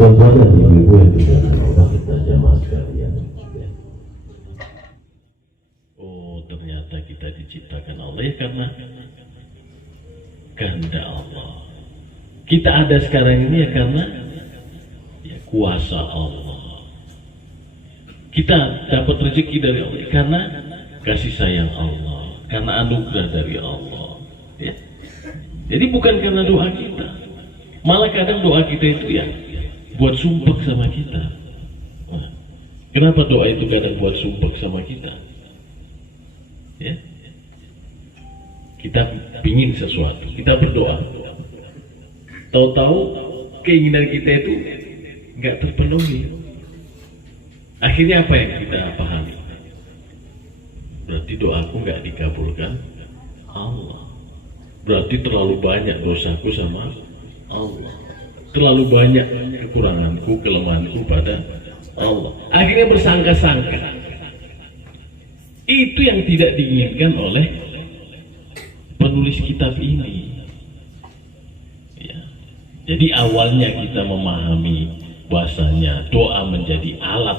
Tuan-tuan dan ibu-ibu yang dimuliakan Allah, kita jamaah sekalian. Oh, ternyata kita diciptakan Allah ya karena kehendak Allah. Kita ada sekarang ini ya karena ya kuasa Allah. Kita dapat rezeki dari Allah karena kasih sayang Allah, karena anugerah dari Allah. Ya. Jadi bukan karena doa kita. Malah kadang doa kita itu ya buat sumpah sama kita. Nah, kenapa doa itu kadang buat sumpah sama kita? Ya. Kita pingin sesuatu, kita berdoa. Tahu-tahu keinginan kita itu nggak terpenuhi. Akhirnya apa yang kita pahami? Berarti doaku nggak dikabulkan Allah. Berarti terlalu banyak dosaku sama Allah. Terlalu banyak kekuranganku, kelemahanku pada Allah. Akhirnya bersangka-sangka. Itu yang tidak diinginkan oleh penulis kitab ini. Ya. Jadi awalnya kita memahami bahasanya doa menjadi alat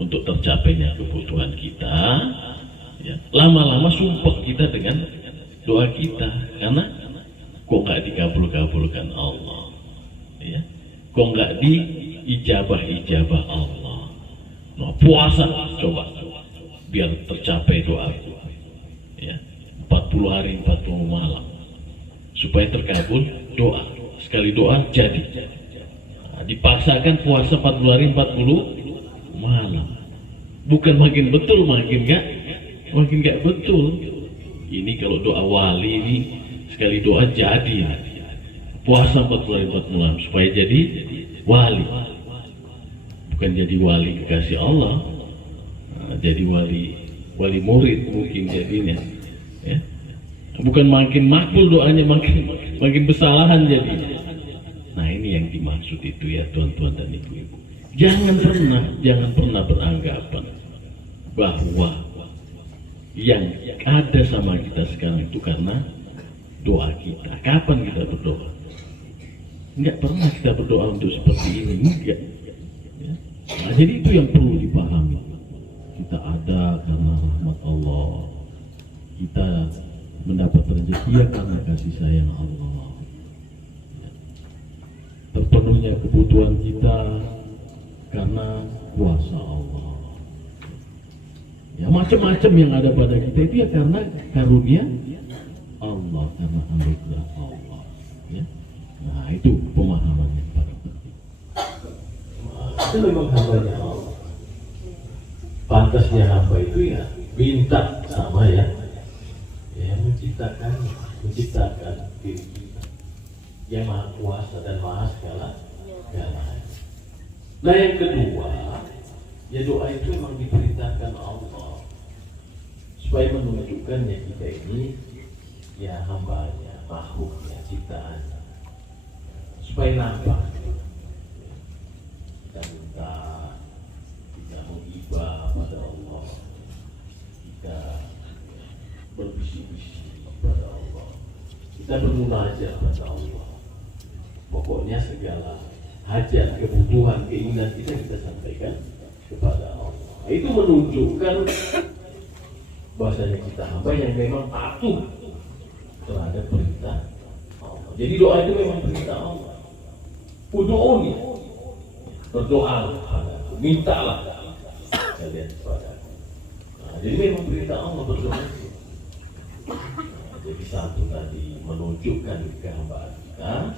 untuk tercapainya kebutuhan kita. Ya. Lama-lama sumpah kita dengan doa kita, karena kok nggak dikabul-kabulkan Allah, ya? Kok nggak diijabah-ijabah Allah? Nah, puasa coba biar tercapai doaku, ya, 40 hari 40 malam supaya terkabul doa. Sekali doa jadi. Nah, dipaksakan puasa 40 hari 40 malam. Bukan makin betul, makin nggak betul. Ini kalau doa wali ini sekali doa jadi. Puasa 40 hari 40 malam supaya jadi wali. Bukan jadi wali kekasih Allah. Nah, jadi wali murid mungkin jadinya. Ya. Bukan makin makbul doanya, makin kesalahan jadi. Nah, ini yang dimaksud itu ya tuan-tuan dan ibu-ibu. Jangan pernah beranggapan bahwa yang ada sama kita sekarang itu karena doa kita. Kapan kita berdoa? Enggak pernah kita berdoa untuk seperti ini, enggak. Ya. Nah, jadi itu yang perlu dipahami. Kita ada karena rahmat Allah. Kita mendapat rezeki ya karena kasih sayang Allah. Ya. Terpenuhnya kebutuhan kita karena kuasa Allah. Ya, macam-macam yang ada pada kita itu ya karena karunia Allah, karena anugerah Allah. Ya. Nah, itu pemahaman yang paling penting. Itu memang hambanya Allah. Pantasnya hamba itu ya minta sama ya menciptakan diri kita yang maha kuasa dan maha segala-galanya. Nah, yang kedua, ya doa itu memang diperintahkan Allah supaya menunjukkannya kita ini ya hambanya, makhluknya, ciptaannya, supaya nampak kita minta, kita menghibah pada Allah, kita berbisik-bisik pada Allah, kita bermunajat pada Allah. Pokoknya segala hajat, kebutuhan, keinginan kita sampaikan kepada Allah. Itu menunjukkan bahasanya kita hamba yang memang patuh terhadap perintah Allah. Jadi doa itu memang perintah Allah. Udu'uni, berdoa padaku, mintalah kalian kepadaku. Nah, jadi memang perintah Allah berdoa. Nah, jadi satu tadi menunjukkan kehambaan kita,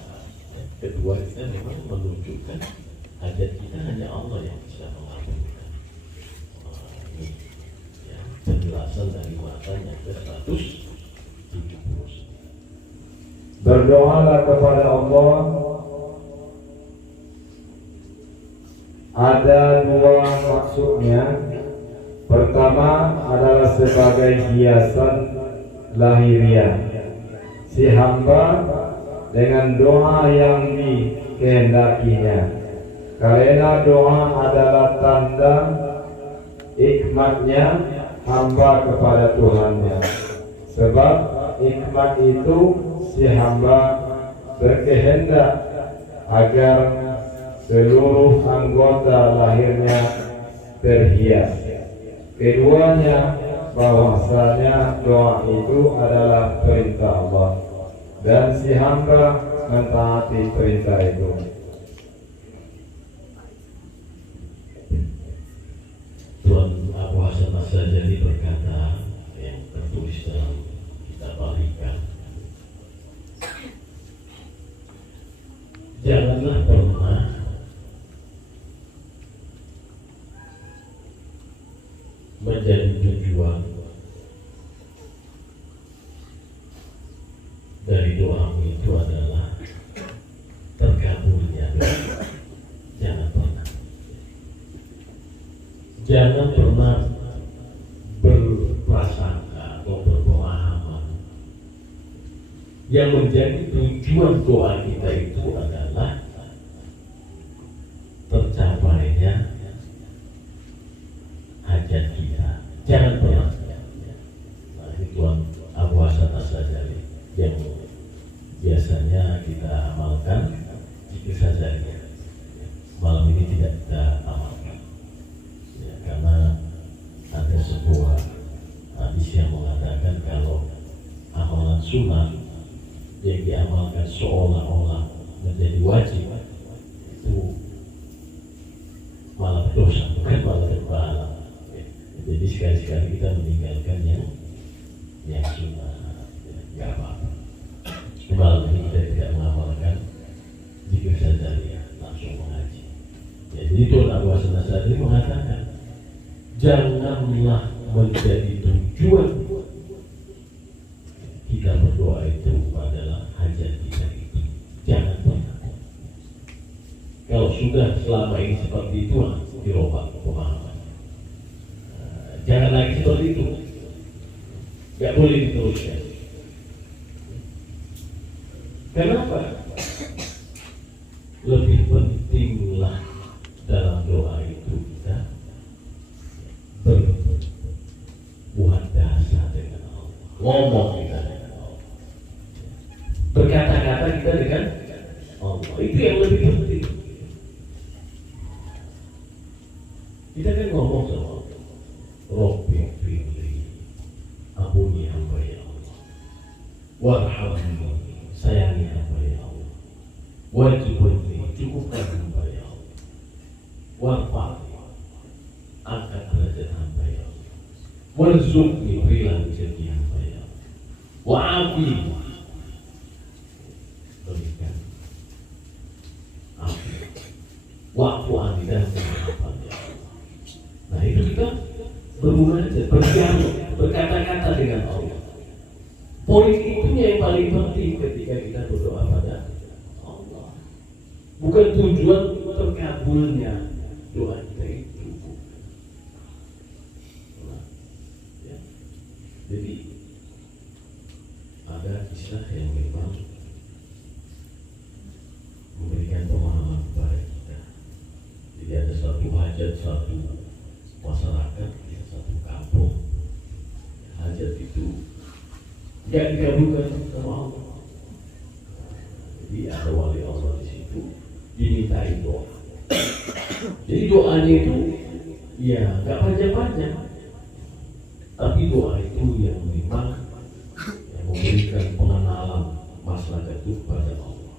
kedua kita memang menunjukkan hajat kita hanya Allah yang bisa mengabulkan. Ini ya, penjelasan dari matanya ke 170. Berdoalah kepada Allah. Ada dua maksudnya. Pertama adalah sebagai hiasan lahiriah si hamba dengan doa yang dikehendakinya, karena doa adalah tanda hikmatnya hamba kepada Tuhannya. Sebab hikmat itu si hamba berkehendak agar seluruh anggota lahirnya terhias. Keduanya, bahwasanya doa itu adalah perintah Allah dan si hamba mentaati perintah itu. Tuan Abu Hasan As-Sajali berkata yang tertulis dalam kitab Al-Hikam, janganlah pernah menjadi tujuan dari doamu itu adalah terkabulnya doa. Jangan pernah. Jangan pernah berprasangka atau berpemahaman yang menjadi tujuan doa kita itu adalah tercapainya hajat kita. Jangan pernah. Nah, ini Tuan Abu Hasan As-Sajali yang biasanya kita amalkan jika saja malam ini tidak kita amalkan, ya, karena ada sebuah hadis yang mengatakan kalau amalan sunnah yang diamalkan seolah-olah menjadi wajib itu malah dosa, bukan malah berpahala. Jadi sekali-sekali kita meninggalkan yang sunnah, ya, nggak apa-apa. Malam ini kita tidak mengamalkan jika saja ya langsung mengaji. Ya, jadi Tuan Abu Hasan As-Sajali mengatakan janganlah menjadi tujuan kita berdoa itu adalah hajat kita itu. Jangan pernah. Kalau sudah selama ini seperti itu, dirubah pemahaman. Jangan lagi seperti itu. Gak boleh diteruskan. Kenapa? Lebih pentinglah dalam doa itu kita berbuat dasar dengan Allah, ngomong kita dengan Allah, berkata-kata kita dengan Allah. Itu yang lebih penting. Kita kan ngomong sama Allah, Rabbi firli, ampuni hamba ya Allah, warhamni, sayangi hamba ya Allah, wajibni, cukupkan hamba ya Allah, warfa'ni, angkat derajat hamba ya Allah, warzuqni, berilah rezeki hamba ya Allah, wa'afini, berikan afi, wa'fu anni, dan berhafal ya Allah. Nah, itu kita bermunajat, berdialog, berkata-kata dengan Allah. Poin itu yang paling penting ketika kita berdoa pada Allah. Bukan tujuan terkabulnya doa kita itu. Nah, ya. Jadi ada kisah yang memang memberikan pemahaman kepada kita. Jadi ada satu hajat, satu masyarakat, satu kampung. Hajat itu tidak dikabulkan sama Allah. Jadi ada wali Allah di situ dimintai doa. Jadi doanya itu ya nggak panjang-panjang, tapi doa itu yang memang yang memberikan pengenalan masyarakat itu kepada Allah.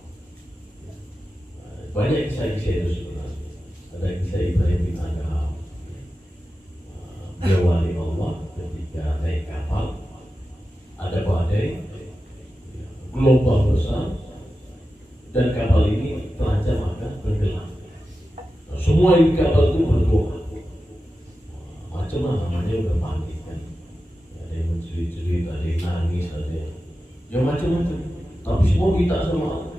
Banyak kisah-kisah itu sebenarnya. Ada kisah Ibrahim bin Adham, dia wali Allah ketika naik kapal. Ada badai, gelombang besar, dan kapal ini terancam akan tenggelam. Nah, semua di kapal itu berdoa. Macam-macam namanya udah panik kan. Ada yang menjerit-jerit, ada yang nangis, ada yang macam-macam. Tapi semua minta sama Allah.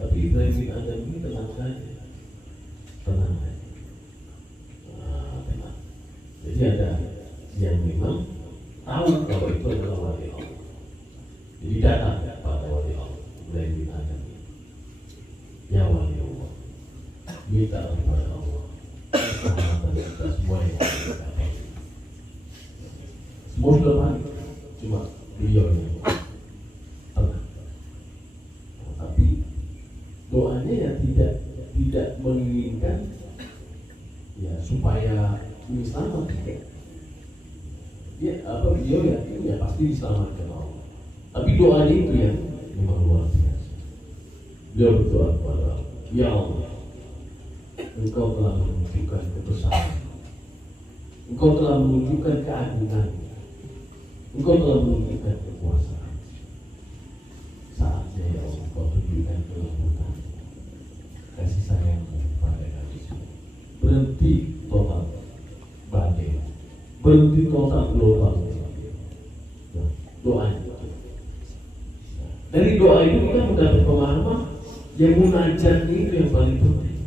Tapi Ibrahim bin Adham ini tenang saja, tenang saja. Nah, tenang. Jadi ada yang memang tahu bahwa itu adalah wali Allah. Jadi datang pada wali Allah, Ibrahim bin Adham. Ya wali Allah, minta kepada Allah keselamatan kita semua yang ada di kapal. Semua sudah panik, cuma beliau yang tenang. Tapi doanya yang tidak menginginkan ya supaya ini selamat. Ya apa beliau yakin ya pasti diselamatkan Allah. Tapi doanya itu yang memang luar biasa. Beliau berdoa kepada Allah, ya Allah, Engkau telah menunjukkan kebesaran, Engkau telah menunjukkan keagungan, Engkau telah menunjukkan kekuasaan. Saatnya ya Allah, Engkau tunjukkan kelembutan, kasih sayangmu pada kami semua. Berhenti total badai, berhenti total global. Doa itu. Dari doa itu kita mendapat pemahaman yang munajat itu yang paling penting.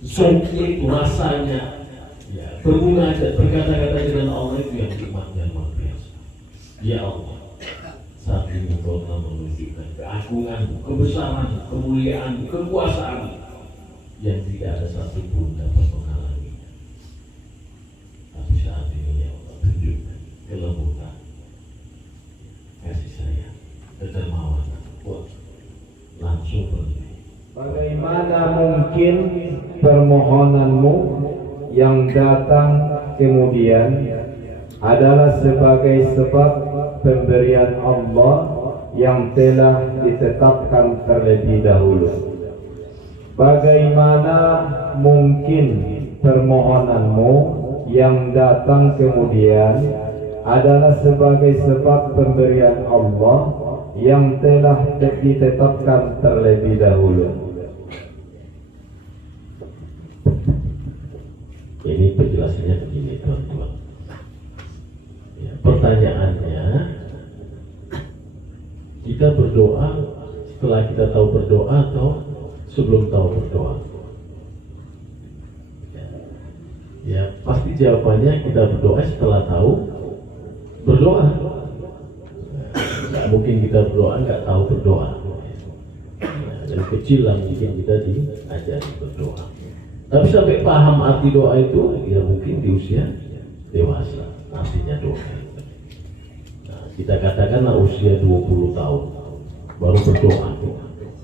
Soknya itu rasanya, ya, bermunajat, berkata-kata dengan Allah itu yang nikmatnya luar biasa. Ya Allah, saat ini Engkau telah menunjukkan keagungan, kebesaran, kemuliaan, kekuasaan yang tidak ada satupun dapat menghalanginya. Tapi saat ini ya Allah, tunjukkan kelembutan, kasih sayang, kedermawanan, langsung berhenti. Bagaimana mungkin permohonanmu yang datang kemudian adalah sebagai sebab pemberian Allah yang telah ditetapkan terlebih dahulu? Bagaimana mungkin permohonanmu yang datang kemudian adalah sebagai sebab pemberian Allah yang telah ditetapkan terlebih dahulu? Ini penjelasannya begini teman-teman. Ya, pertanyaannya, kita berdoa setelah kita tahu berdoa atau sebelum tahu berdoa? Ya, pasti jawabannya kita berdoa setelah tahu berdoa. Nggak mungkin kita berdoa nggak tahu berdoa. Dari kecil lah mungkin kita diajari berdoa. Tapi sampai paham arti doa itu, ya mungkin di usia dewasa artinya doa. Nah, kita katakanlah usia 20 tahun baru berdoa,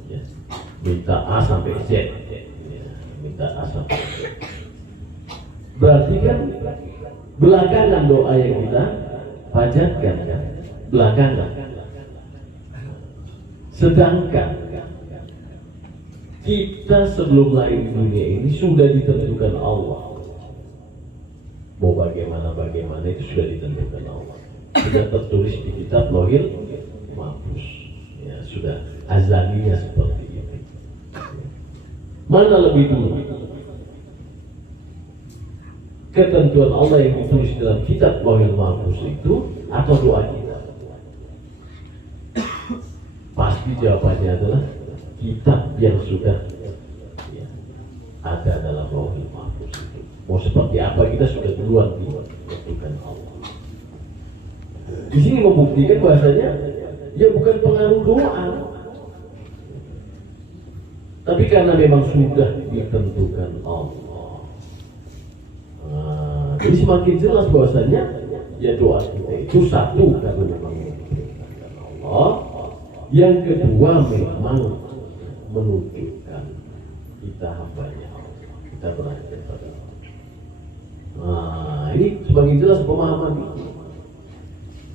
ya. Minta A sampai Z, ya. Minta A sampai Z. Berarti kan belakangan doa yang kita panjatkan kan, belakangan. Sedangkan kita sebelum lahir di dunia ini sudah ditentukan Allah. Mau bagaimana itu sudah ditentukan Allah. Sudah tertulis di kitab Lauhil Mahfuz. Ya, sudah azalinya seperti itu. Mana lebih dulu? Ketentuan Allah yang ditulis dalam kitab Lauhil Mahfuz itu atau doa kita? Pasti jawabannya adalah kitab yang sudah ya, ada dalam Lauhil Mahfuz itu. Mau seperti apa kita sudah duluan ditentukan Allah. Di sini membuktikan bahasanya ya bukan pengaruh doa, tapi karena memang sudah ditentukan Allah. Nah, jadi semakin jelas bahwasanya ya doa kita itu satu karena memang ditentukan Allah. Yang kedua memang menunjukkan kita hambanya Allah, kita berada pada Allah. Nah, ini sebagai jelas pemahaman itu.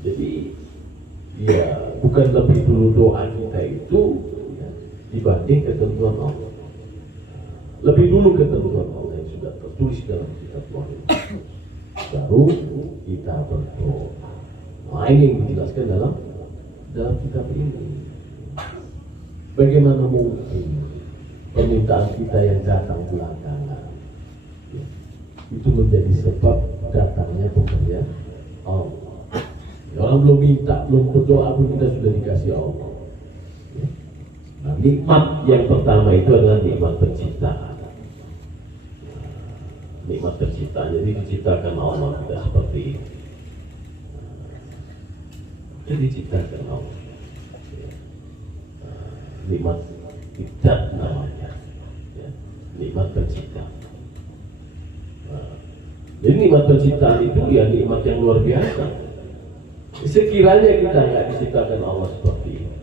Jadi, ya bukan lebih dulu doa kita itu ya, dibanding ketentuan Allah. Lebih dulu ketentuan Allah yang sudah tertulis dalam kitab Lauhil Mahfuz. Baru kita berdoa. Nah, ini yang dijelaskan dalam kitab ini. Bagaimana mungkin permintaan kita yang datang belakangan ya, itu menjadi sebab datangnya pemberian Allah. Ya, orang belum minta, belum berdoa pun kita sudah dikasih Allah. Ya. Nah, nikmat yang pertama itu adalah nikmat penciptaan. Nikmat penciptaan, jadi diciptakan Allah kita seperti ini. Jadi diciptakan Allah. Nikmat tidak namanya ya, nikmat penciptaan. Jadi nikmat penciptaan itu ya nikmat yang luar biasa. Sekiranya kita nggak diciptakan Allah seperti ini,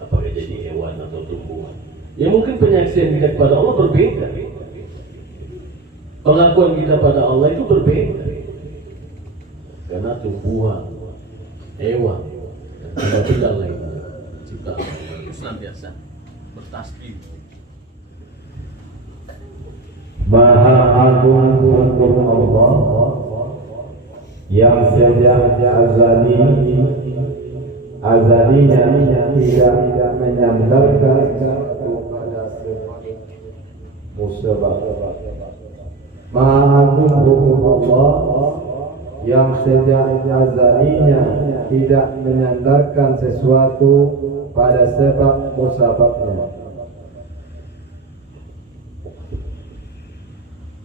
apakah jadi hewan atau tumbuhan, Ya mungkin penyaksian kita kepada Allah berbeda. Pengakuan kita pada Allah itu berbeda. Karena tumbuhan, hewan, dan benda lain ciptaan itu senantiasa bertasbih. Maha agung hukum Allah yang sejak azalinya tidak menyandarkan kepada musabah. Maha agung hukum Allah yang sejak azalinya tidak menyandarkan sesuatu pada sebab musababnya.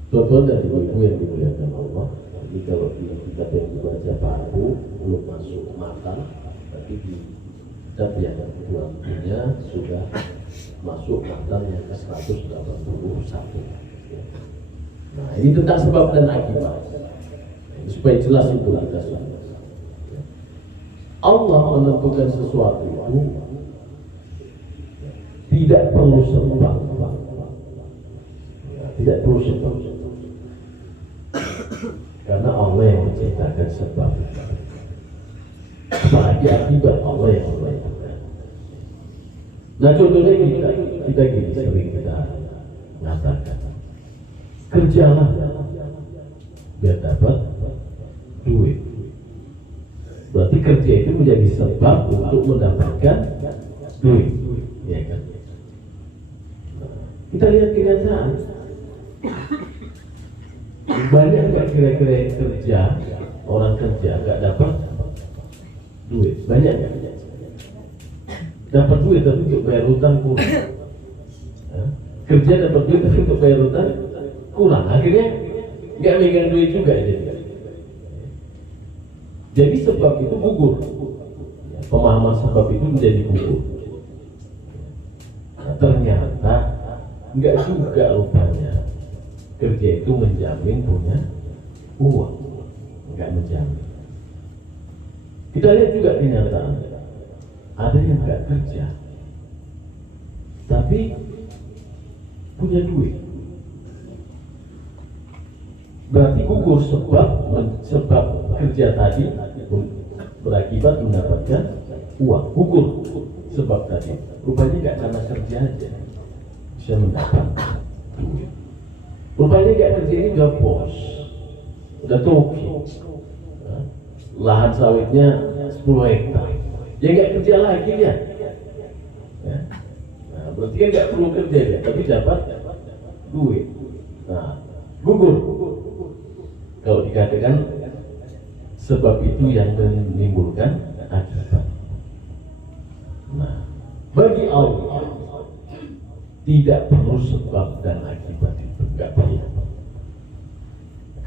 Tuan-tuan dan ibu-ibu yang dimuliakan Allah, jadi kalau kita baca paru belum masuk mata, tapi di kitab yang kedua sudah masuk mata yang ke 181. Nah, ini tentang sebab dan akibat. Supaya jelas itu kita semua. Allah menentukan sesuatu itu tidak perlu sebab. Tidak perlu sebab. Karena Allah yang menciptakan sebab. Apalagi akibat Allah yang menciptakan. Nah contohnya kita gini sering kita mengatakan, kerjalah biar dapat duit. Berarti kerja itu menjadi sebab untuk mendapatkan duit, ya kan? Kita lihat kenyataan. Banyak nggak kira-kira yang kerja, orang kerja nggak dapat duit? Banyak nggak? Dapat duit tapi untuk bayar hutang kurang. Kerja dapat duit tapi untuk bayar hutang kurang. Akhirnya nggak megang duit juga jadi sebab itu gugur. Pemahaman sebab itu menjadi gugur. Nah, ternyata nggak juga rupanya kerja itu menjamin punya uang, nggak menjamin. Kita lihat juga kenyataan, ada yang nggak kerja, tapi punya duit. Berarti gugur sebab kerja tadi berakibat mendapatkan uang. Gugur sebab tadi. Rupanya nggak karena kerja aja bisa mendapatkan duit. Rupanya nggak kerja ini udah bos, udah toki, lahan sawitnya 10 hektar. Ya nggak kerja lagi dia. Nah, berarti kan nggak perlu kerja dia, tapi dapat duit. Nah, gugur. Kalau dikatakan sebab itu yang menimbulkan akibat. Nah, bagi Allah tidak perlu sebab dan akibat itu, nggak perlu.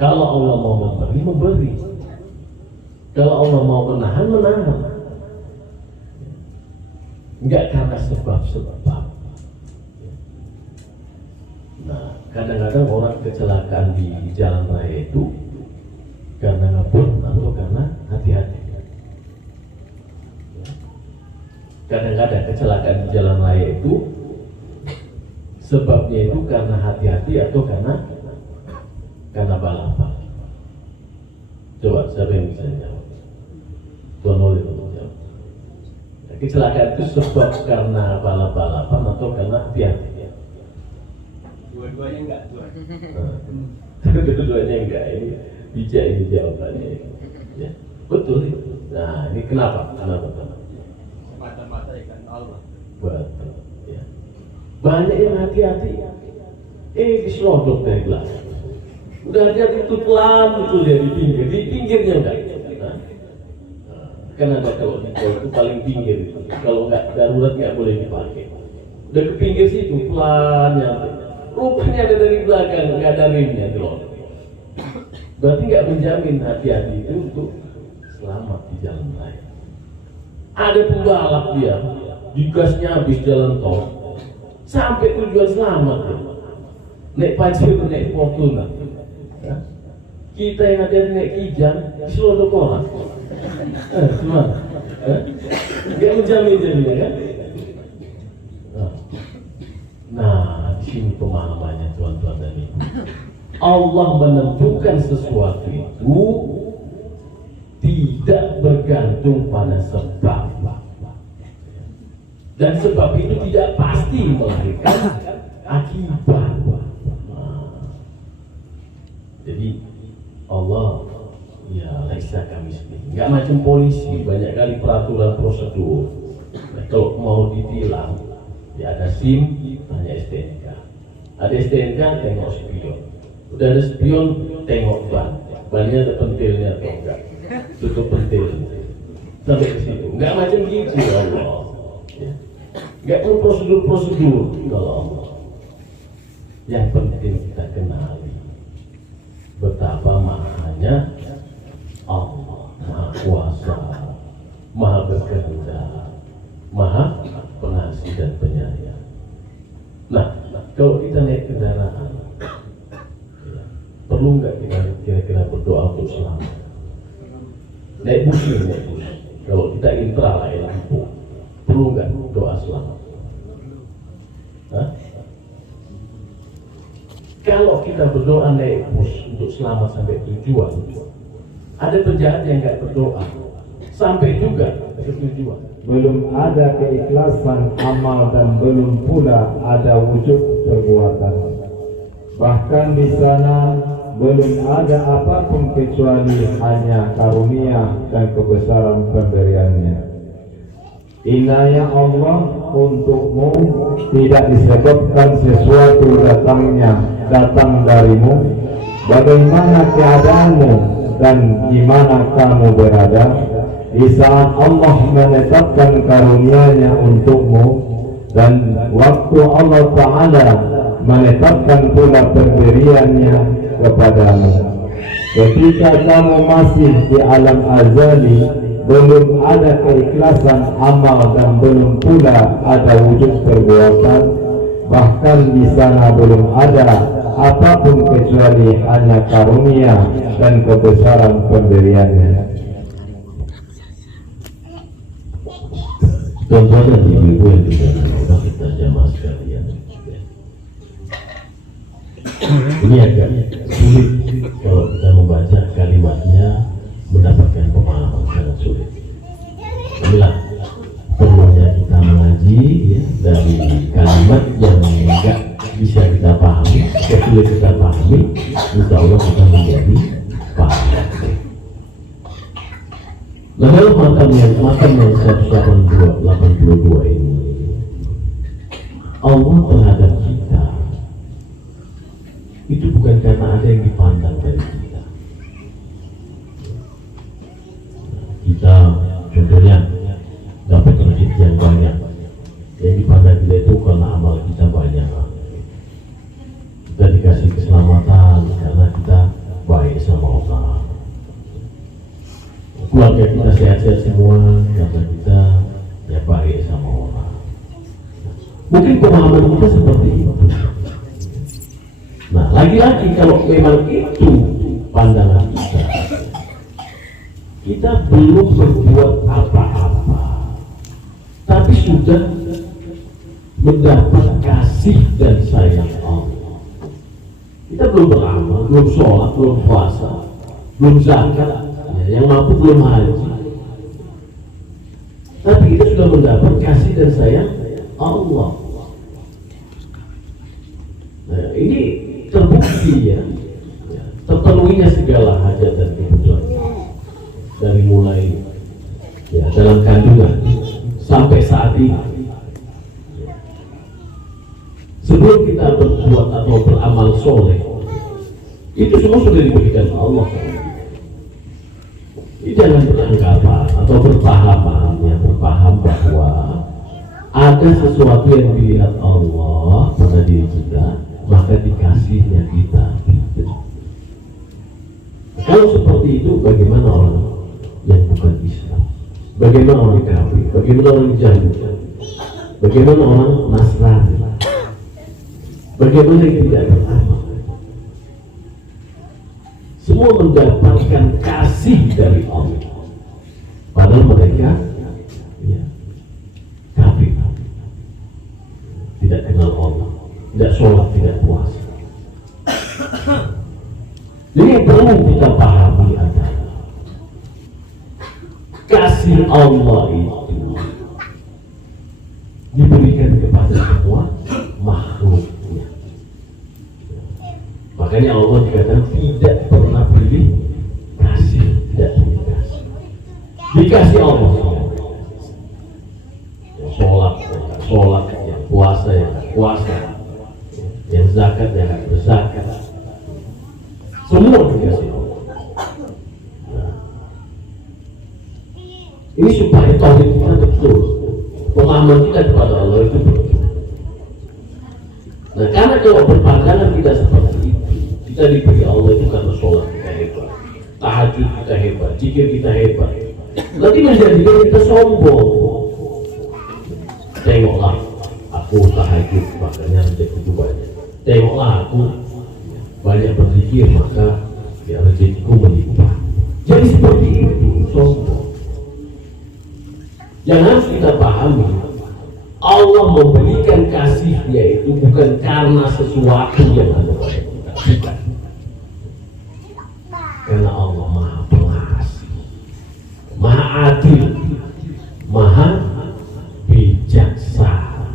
Kalau Allah mau memberi, memberi. Kalau Allah mau menahan, menahan. Nggak karena sebab-sebab. Nah, kadang-kadang orang kecelakaan di jalan raya itu karena ngebut atau karena hati-hati. Kadang-kadang kecelakaan di jalan raya itu sebabnya itu karena hati-hati atau karena balapan. Coba siapa yang bisa jawab? Tuan Oleh untuk jawab. Kecelakaan itu sebab karena balap-balapan atau karena hati-hati? Dua-duanya enggak, Tuhan. Dua-duanya enggak, ini bijak ini jawabannya. Ya, betul. Nah, ini kenapa? Semata-mata ikan Allah. Betul. Ya. Banyak yang hati-hati. Diselodok dari belakang. Udah hati-hati itu pelan betul dia di pinggirnya enggak. Nah, kan ada kalau di tol itu paling pinggir itu. Kalau enggak darurat enggak boleh dipakai. Udah ke pinggir situ pelan nyampe. Rupanya ada dari belakang, nggak ada remnya tuh. Berarti nggak menjamin hati-hati itu untuk selamat di jalan raya. Ada pembalap dia, digasnya habis jalan tol, sampai tujuan selamat. Naik Pajero, naik Fortuna. Ya. Kita yang ada naik Kijang, diselodok orang. Gimana? Nggak menjamin jadinya kan? Nah. di sini pemahamannya tuan-tuan dan ibu. Allah menentukan sesuatu itu tidak bergantung pada sebab, dan sebab itu tidak pasti melahirkan akibat. Jadi Allah ya laisa kamislihi, nggak macam polisi, banyak kali peraturan prosedur. Kalau mau ditilang ya ada SIM, tanya STNK, ada STNK tengok spion, udah ada spion tengok bannya ada pentilnya atau enggak, tutup pentil sampai ke situ. Nggak macam gitu ya Allah ya. Nggak perlu prosedur kalau Allah. Yang penting kita kenali betapa mahanya Allah, Maha Kuasa, Maha Berkehendak, Maha Pengasih dan Penyayang. Nah, kalau kita naik kendaraan, ya, perlu nggak kita kira-kira berdoa untuk selamat? Naik bus. Kalau kita intra lampu, perlu nggak doa selamat? Hah? Kalau kita berdoa naik bus untuk selamat sampai tujuan, ada penjahat yang nggak berdoa sampai juga ke tujuan. Belum ada keikhlasan amal dan belum pula ada wujud perbuatan. Bahkan di sana belum ada apapun kecuali hanya karunia dan kebesaran pemberiannya. Inayah Allah untukmu tidak disebabkan sesuatu datang darimu, bagaimana keadaanmu dan di mana kamu berada. Di saat Allah menetapkan karunia-Nya untukmu dan waktu Allah Ta'ala menetapkan pula pemberiannya kepadamu. Ketika kamu masih di alam azali, belum ada keikhlasan amal dan belum pula ada wujud perbuatan. Bahkan di sana belum ada apapun kecuali hanya karunia dan kebesaran pemberiannya. Tuan-tuan dan ibu-ibu yang dimuliakan Allah, kita jamaah sekalian, ini agak sulit kalau kita membaca kalimatnya, mendapatkan pemahaman sangat sulit. Inilah perlunya kita mengaji ya, dari kalimat yang enggak bisa kita pahami, kesulitan kita pahami, insya Allah kita menjadi paham. Nah, dalam makam yang 182 ini, Allah terhadap kita itu bukan karena ada yang dipandang dari kita. Kita contohnya dapat rezeki yang banyak, yang dipandang kita itu karena amal kita banyak. Kita dikasih keselamatan karena kita baik sama Allah. Keluarga kita sehat-sehat semua karena kita ya baik sama orang. Mungkin pemahaman kita seperti itu. Nah, lagi-lagi kalau memang itu pandangan kita belum berbuat apa-apa, tapi sudah mendapat kasih dan sayang Allah. Kita belum beramal, belum sholat, belum puasa, belum zakat, yang mampu belum haji, tapi kita sudah mendapat kasih dan sayang Allah. Nah, ini terbukti ya, terpenuhinya segala hajat dan kebutuhan dari mulai ya dalam kandungan sampai saat ini. Sebelum kita berbuat atau beramal soleh, itu semua sudah diberikan Allah. Jangan beranggapan atau berpaham bahwa ada sesuatu yang dilihat Allah pada diri kita, maka dikasihnya kita. Kalau seperti itu, bagaimana orang yang bukan Islam? Bagaimana orang kafir? Bagaimana orang Yahudi? Bagaimana orang Nasrani? Bagaimana yang tidak beramal? Semua mendapatkan kasih dari Allah, padahal mereka ya, kafir, tidak kenal Allah. tidak sholat, tidak puasa. Jadi yang perlu kita pahami adalah kasih Allah itu diberikan kepada semua makhluknya. Makanya Allah dikatakan tidak pernah pilih kasih, tidak pilih kasih. Dikasih Allah sholat, sholat, yang puasa, yang puasa, yang zakat, yang berzakat, semua dikasih Allah. Nah, ini supaya tauhid kita betul, pemahaman kita kepada Allah itu betul. Nah, karena kalau berpandangan tidak seperti itu, kita diberi Allah itu karena sholat kita hebat, tahajud kita hebat, zikir kita hebat, nanti menjadikan kita sombong. Tengoklah aku tahajud makanya rezekiku banyak. Tengoklah aku banyak berzikir maka ya rezekiku melimpah. Jadi seperti itu sombong. Yang harus kita pahami, Allah memberikan kasihnya itu bukan karena sesuatu yang ada pada kita, bukan. Karena Allah Maha Pengasih, Maha Adil, Maha bijaksana.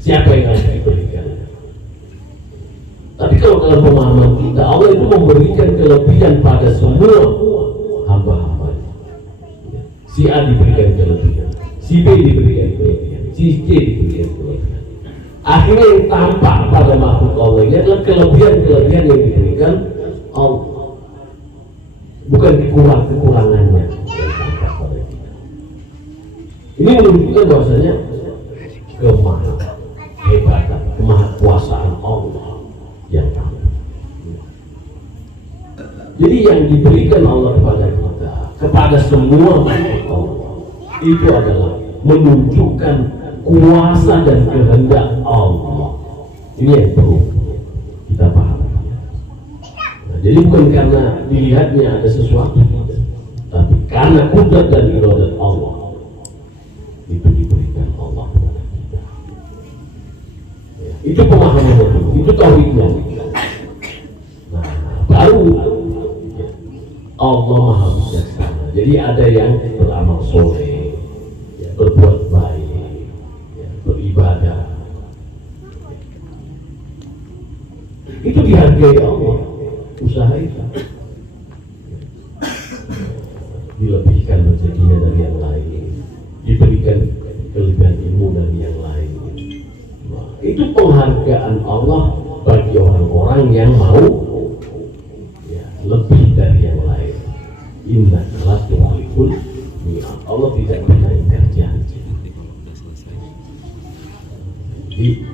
Siapa yang harus diberikan? Tapi kalau dalam pemahaman kita, Allah itu memberikan kelebihan pada semua hamba-hambanya. Si A diberikan kelebihan, si B diberikan kelebihan, si C diberikan kelebihan. Akhirnya yang tampak pada makhluk Allah ini adalah kelebihan-kelebihan yang diberikan Allah, bukan kekurangannya yang tampak pada kita. Ini menunjukkan bahwasanya kemahahebatan, kemahakuasaan Allah yang tahu. Jadi yang diberikan Allah kepada kita, kepada semua makhluk Allah, itu adalah menunjukkan kuasa dan kehendak Allah. Ini yang perlu kita pahami. Nah, jadi bukan karena dilihatnya ada sesuatu, tapi karena kudrat dan iradat Allah itu diberikan Allah kepada kita. Ya, itu pemahamannya, itu tauhidnya. Nah, baru Allah Maha Bijaksana. Jadi ada yang beramal soleh, ya, berbuat baik, ya, beribadah. Itu dihargai Allah, usaha itu. Dilebihkan rezekinya dari yang lain, diberikan kelebihan ilmu dari yang lain. Nah, itu penghargaan Allah bagi orang-orang yang mau ya, lebih dari yang lain. Inna kelas tu'alikul ni'am. Allah tidak pernah ingkar janji. Jadi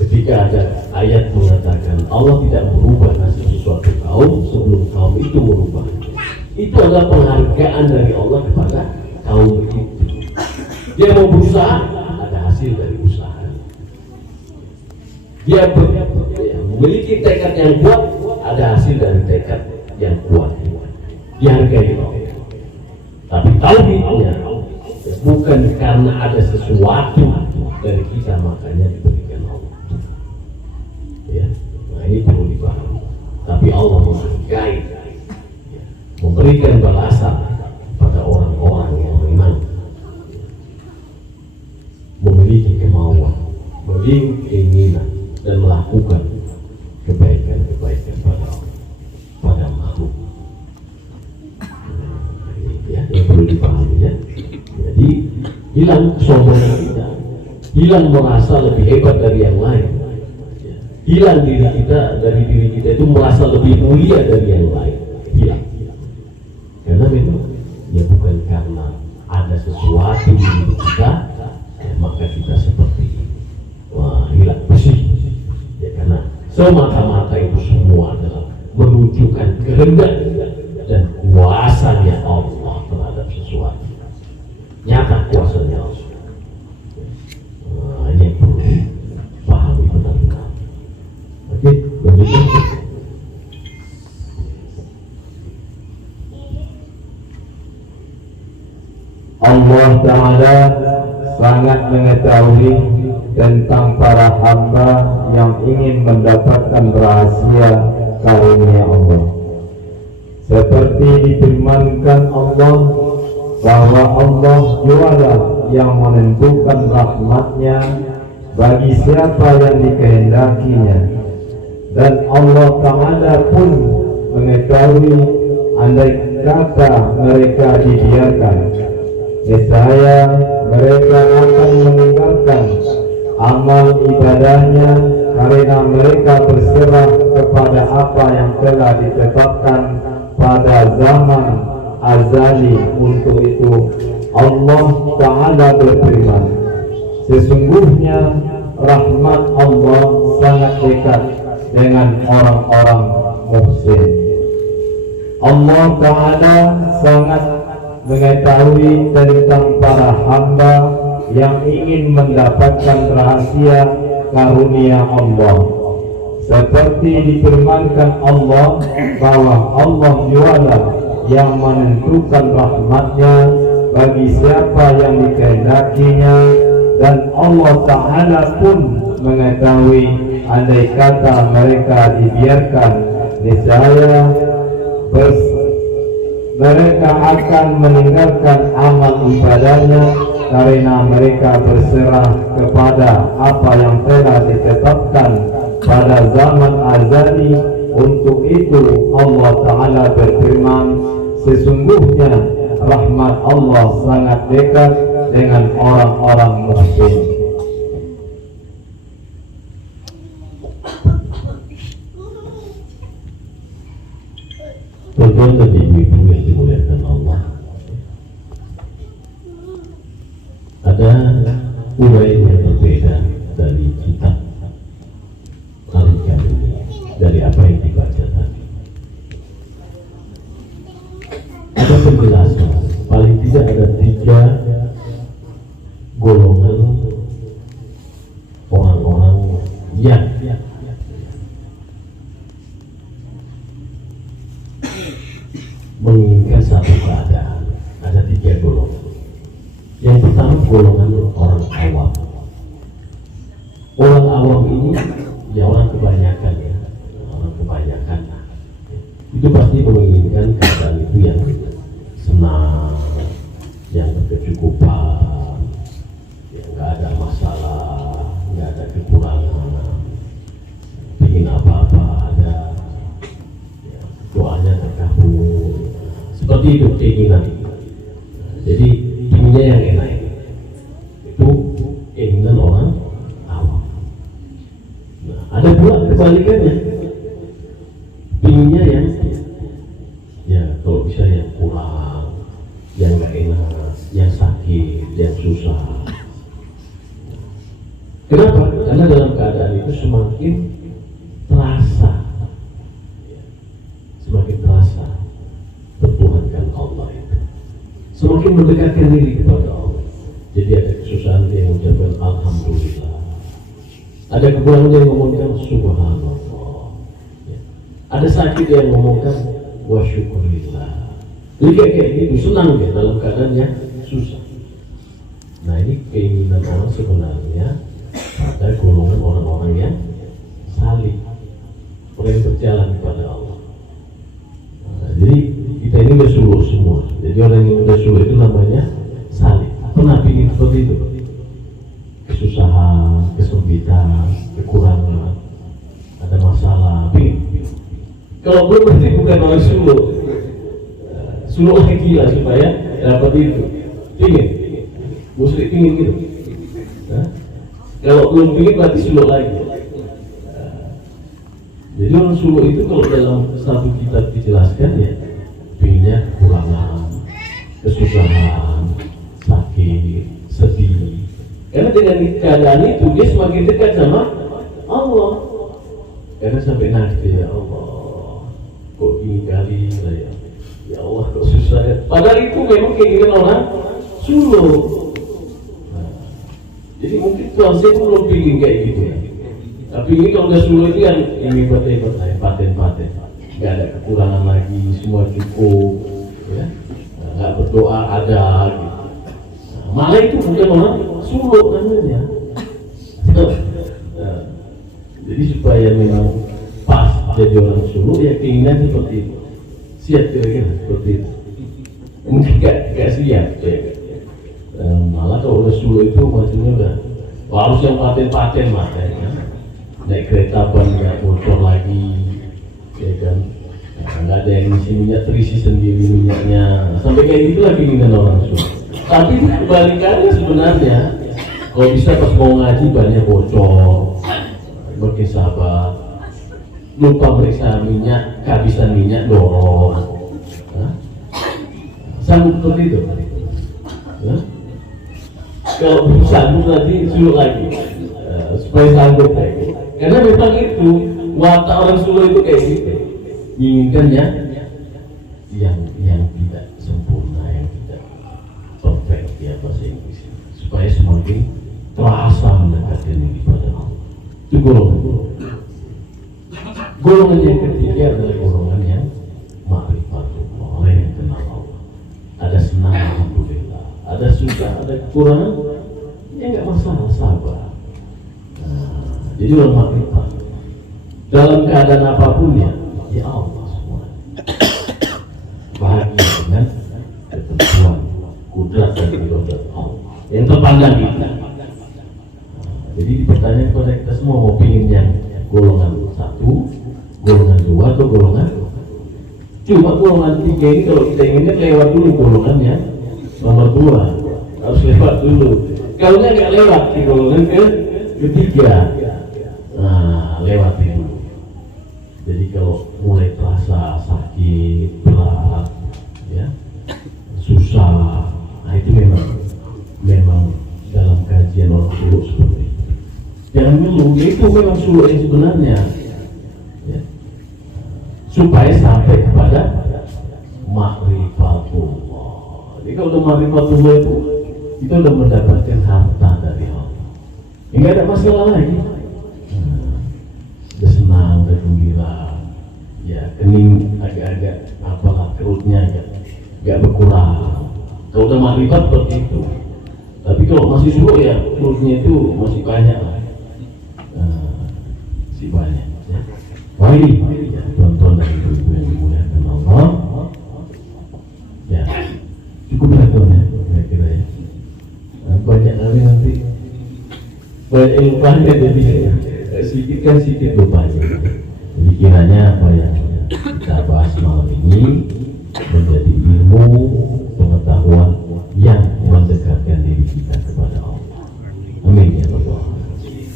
ketika ada ayat mengatakan Allah tidak merubah nasib sesuatu kaum sebelum kaum itu merubah, itu adalah penghargaan dari Allah kepada kaum itu. Dia mau berusaha, ada hasil dari usaha. Dia memiliki tekad yang kuat, ada hasil dari tekad yang kuat. Dihargai Allah. Tapi tauhidnya bukan karena ada sesuatu dari kita makanya diberikan Allah. Ya, nah ini perlu dipahami. Tapi Allah menghargai, ya, memberikan balasan pada orang-orang yang memang memiliki kemauan, memiliki keinginan dan melakukan kebaikan-kebaikan pada makhluk. Ya, yang perlu dipahami ya. Jadi hilang kesombongan kita, hilang merasa lebih hebat dari yang lain, ya. Hilang diri kita dari diri kita itu merasa lebih mulia dari yang lain, hilang. Karena memang ya bukan karena ada sesuatu di diri kita ya, maka kita seperti wah hilang bersih ya, karena semata-mata itu semua adalah menunjukkan kehendak dan kuasanya Allah terhadap sesuatu. Nyata kuasanya Allah. Nah, ini yang perlu pahami benar-benar. Oke, demikian. Allah Ta'ala sangat mengetahui tentang para hamba yang ingin mendapatkan rahasia karunia Allah. Seperti difirmankan Allah bahwa Allah juara yang menentukan rahmatnya bagi siapa yang dikehendakinya, dan Allah Ta'ala pun mengetahui andai kata mereka dibiarkan, niscaya mereka akan meninggalkan amal ibadahnya karena mereka berserah kepada apa yang telah ditetapkan pada zaman azali. Untuk itu Allah Ta'ala berfirman, sesungguhnya rahmat Allah sangat dekat dengan orang-orang muhsin. Allah Ta'ala sangat mengetahui tentang para hamba yang ingin mendapatkan rahasia karunia Allah. Seperti difirmankan Allah bahwa Allah juara yang menentukan rahmatnya bagi siapa yang dikehendakinya, dan Allah Ta'ala pun mengetahui andai kata mereka dibiarkan, niscaya mereka akan meninggalkan amal ibadahnya karena mereka berserah kepada apa yang telah ditetapkan pada zaman azali. Untuk itu Allah Ta'ala berfirman, sesungguhnya rahmat Allah sangat dekat dengan orang-orang muhsin. Tuan-tuan dan ibu-ibu yang dimuliakan Allah, ada uraian yang berbeda dari kitab Al-Hikam ini, dari apa yang dibaca tadi. Ada penjelasan, paling tidak ada 3 golongan orang-orang yang menginginkan satu keadaan. Ada 3 golongan. Yang pertama golongan orang awam. Orang awam ini ya orang kebanyakan, ya orang kebanyakan itu pasti menginginkan keadaan itu yang senang, yang berkecukupan, yang nggak ada masalah, nggak ada kekurangan, ingin apa-apa ada, ya, doanya terkabul, seperti itu keinginan. Jadi inginnya yang enak, itu keinginan orang awam. Nah, ada pula kebalikannya, inginnya yang ya kalau bisa yang kurang, yang nggak enak, yang sakit, yang susah. Kenapa? Karena dalam keadaan itu semakin terasa, semakin terasa bertuhankan Allah itu, semakin mendekatkan diri kepada Allah. Jadi ada kesusahan dia mengucapkan Alhamdulillah, ada kekurangan dia ngomongkan Subhanallah, ya. Ada sakit dia ngomongkan wa syukurillah. Jadi kayak gitu, senang dia dalam keadaan yang susah. Nah ini keinginan orang sebenarnya pada golongan orang-orang yang salih, orang yang berjalan kepada Allah. Nah, jadi kita ini udah suluk semua. Jadi orang yang udah suluk itu namanya salih. Pernah ingin seperti itu? Kesusahan, kesempitan, kekurangan, ada masalah, pingin. Kalau belum berarti bukan orang suluk. Suluk lagi lah supaya dapat itu. Pingin, musrik pingin gitu. Nah, kalau belum pingin berarti suluk lagi. Jadi orang suluk itu kalau dalam satu kitab dijelaskan ya, pinginnya kekurangan, kesusahan, sakit, sedih. Karena dengan keadaan itu dia semakin dekat sama Allah. Karena sampai nanti ya Allah, kok gini kali saya, ya Allah kok susah ya. Padahal itu memang keinginan orang suluk. Nah, jadi mungkin Tuhan saya belum pingin kayak gitu ya. Tapi ini kalau udah suluk itu yang ini hebat-hebat, paten-paten, nggak ada kekurangan lagi, semua cukup, ya, nggak berdoa ada, gitu. Nah, malah itu bukan orang suluk namanya. Nah, jadi supaya memang pas jadi orang suluk ya keinginan seperti itu. Siap kira-kira seperti itu. Mungkin gak siap ya. Malah kalau udah suluk itu maksudnya udah harus yang paten-paten makanya naik kereta ban nggak bocor lagi, ya kan? Nggak ada yang isi minyak, terisi sendiri minyaknya, sampai kayak gitu lagi dengan orang suluk. Tapi kebalikannya sebenarnya, kalau bisa pas mau ngaji banyak bocor, makin sabar, lupa meriksa minyak, kehabisan minyak dorong, sanggup seperti itu. Kalau belum sanggup nanti suluk lagi, supaya sanggup lagi. Karena memang itu watak orang suluk itu kayak gitu, inginkannya yang tidak sempurna, yang tidak perfect ya bahasa Inggris, supaya semakin terasa mendekatkan diri pada Allah. Itu golongan yang ketiga adalah golongan yang ma'rifatullah, orang yang kenal Allah. Ada senang alhamdulillah, ada susah, ada kekurangan, ya nggak masalah, sabar. Jadi orang makrifat dalam keadaan apapun ya Allah semua bahagia dengan ketentuan kudrat dan irodat Allah yang terpandang kita. Jadi pertanyaan kepada kita semua, mau pilih yang golongan 1, golongan 2 atau golongan cuma golongan 3 ini kalau kita inginkan lewat dulu golongannya nomor 2, harus lewat dulu. Kalau nggak lewat di golongan ketiga, nah lewat dulu. Jadi kalau mulai terasa sakit, berat, ya susah, nah itu memang dalam kajian orang suluk seperti itu. Jangan ngeluh, itu memang suluk yang sebenarnya, ya. Supaya sampai kepada ma'rifatullah. Jadi kalau udah ma'rifatullah itu, kita udah mendapatkan harta dari Allah. Enggak ada masalah lagi. Udah senang, udah gembira, ya kening agak-agak apalah perutnya agak berkurang. Kalau udah makrifat seperti itu. Tapi kalau masih suluk ya perutnya itu masih banyak lah, masih banyak. Ya. Baik, ya, tonton dan ibu-ibu yang dimuliakan Allah. Ya, cukup ya tuan ya, kira-kira ya. Banyak kali nanti banyak yang lupanya jadi sedikit kan sedikit lupanya. Jadi kiranya apa yang kita bahas malam ini menjadi ilmu pengetahuan yang mendekatkan diri kita kepada Allah. Amin ya Allah.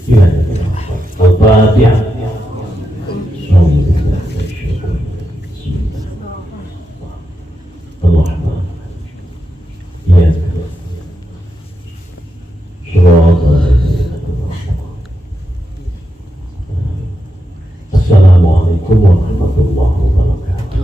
Kiranya kita Al-Fatihah. Allahumma ya Assalamualaikum warahmatullahi wabarakatuh.